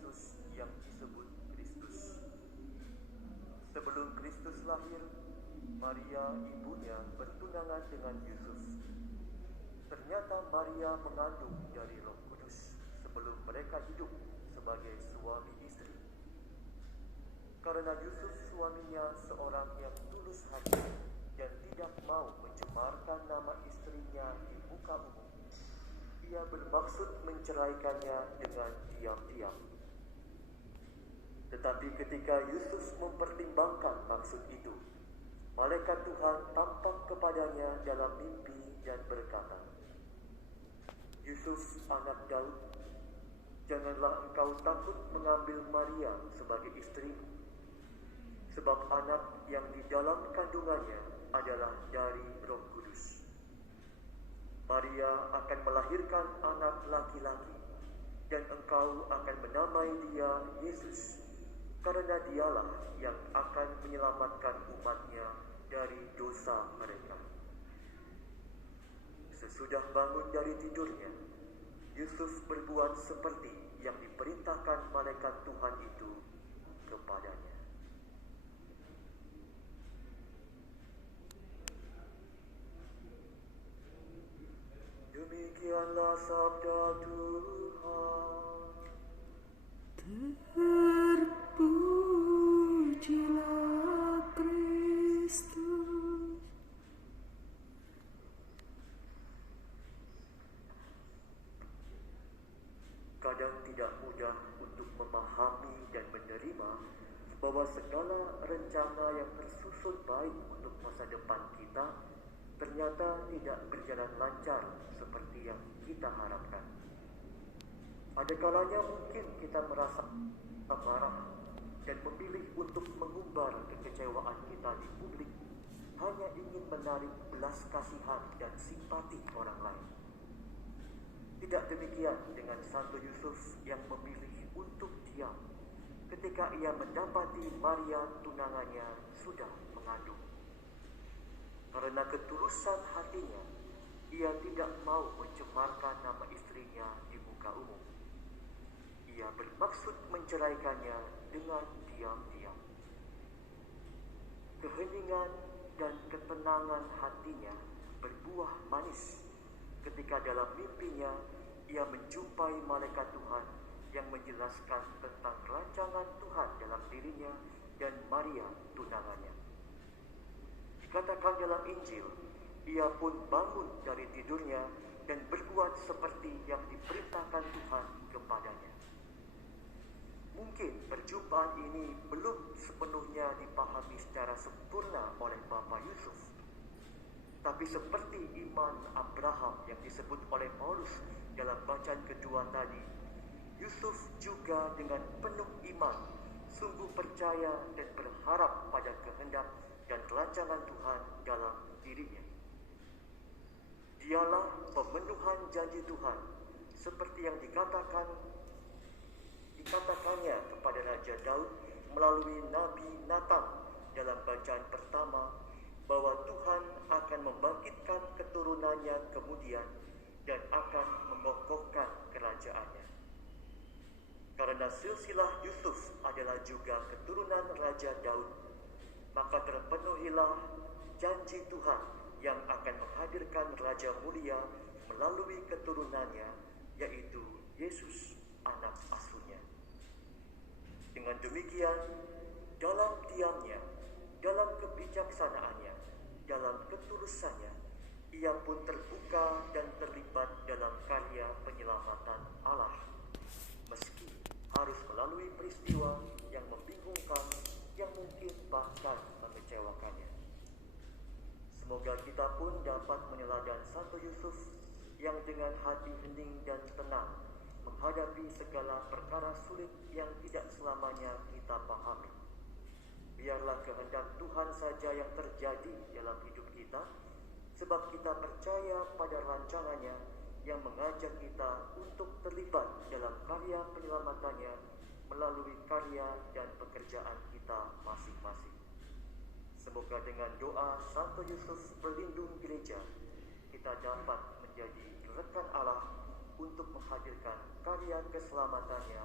Yesus yang disebut Kristus. Sebelum Kristus lahir, Maria ibunya bertunangan dengan Yusuf. Ternyata Maria mengandung dari Roh Kudus sebelum mereka hidup sebagai suami istri. Karena Yusuf suaminya seorang yang tulus hati dan tidak mau mencemarkan nama istrinya di muka umum, ia bermaksud menceraikannya dengan diam-diam. Tetapi ketika Yusuf mempertimbangkan maksud itu, malaikat Tuhan tampak kepadanya dalam mimpi dan berkata, "Yusuf, anak Daud, janganlah engkau takut mengambil Maria sebagai istrimu, sebab anak yang di dalam kandungannya adalah dari Roh Kudus. Maria akan melahirkan anak laki-laki, dan engkau akan menamai dia Yesus, karena dialah yang akan menyelamatkan umatnya dari dosa mereka." Sesudah bangun dari tidurnya, Yusuf berbuat seperti yang diperintahkan malaikat Tuhan itu kepadanya. Demikianlah sabda Tuhan. Terpujilah Kristus. Kadang tidak mudah untuk memahami dan menerima bahwa segala rencana yang tersusun baik untuk masa depan kita ternyata tidak berjalan lancar seperti yang kita harapkan. Ada kalanya mungkin kita merasa marah dan memilih untuk mengumbar kekecewaan kita di publik hanya ingin menarik belas kasihan dan simpati orang lain. Tidak demikian dengan Santo Yusuf yang memilih untuk diam ketika ia mendapati Maria tunangannya sudah mengandung. Karena ketulusan hatinya, ia tidak mau mencemarkan nama istrinya di muka umum. Ia bermaksud menceraikannya dengan diam-diam. Keheningan dan ketenangan hatinya berbuah manis ketika dalam mimpinya ia menjumpai malaikat Tuhan yang menjelaskan tentang rancangan Tuhan dalam dirinya dan Maria tunangannya. Dikatakan dalam Injil, ia pun bangun dari tidurnya dan berbuat seperti yang diperintahkan Tuhan kepadanya. Mungkin perjumpaan ini belum sepenuhnya dipahami secara sempurna oleh Bapak Yusuf. Tapi seperti iman Abraham yang disebut oleh Paulus dalam bacaan kedua tadi, Yusuf juga dengan penuh iman sungguh percaya dan berharap pada kehendak dan rancangan Tuhan dalam dirinya. Dialah pemenuhan janji Tuhan, seperti yang dikatakannya kepada Raja Daud melalui Nabi Natan dalam bacaan pertama, bahwa Tuhan akan membangkitkan keturunannya kemudian dan akan mengokohkan kerajaannya. Karena silsilah Yusuf adalah juga keturunan Raja Daud, maka terpenuhilah janji Tuhan yang akan menghadirkan Raja mulia melalui keturunannya, yaitu Yesus, anak asuhnya. Dengan demikian, dalam diamnya, dalam kebijaksanaannya, dalam ketulusannya, ia pun terbuka dan terlibat dalam karya penyelamatan Allah, meski harus melalui peristiwa yang membingungkan, yang mungkin bahkan mengecewakannya. Semoga kita pun dapat meneladan Santo Yusuf yang dengan hati hening dan tenang menghadapi segala perkara sulit yang tidak selamanya kita pahami. Biarlah kehendak Tuhan saja yang terjadi dalam hidup kita, sebab kita percaya pada rancangannya yang mengajak kita untuk terlibat dalam karya penyelamatannya melalui karya dan pekerjaan kita masing-masing. Semoga dengan doa Santo Yusuf pelindung gereja, kita dapat menjadi rekan Allah untuk menghadirkan karya keselamatannya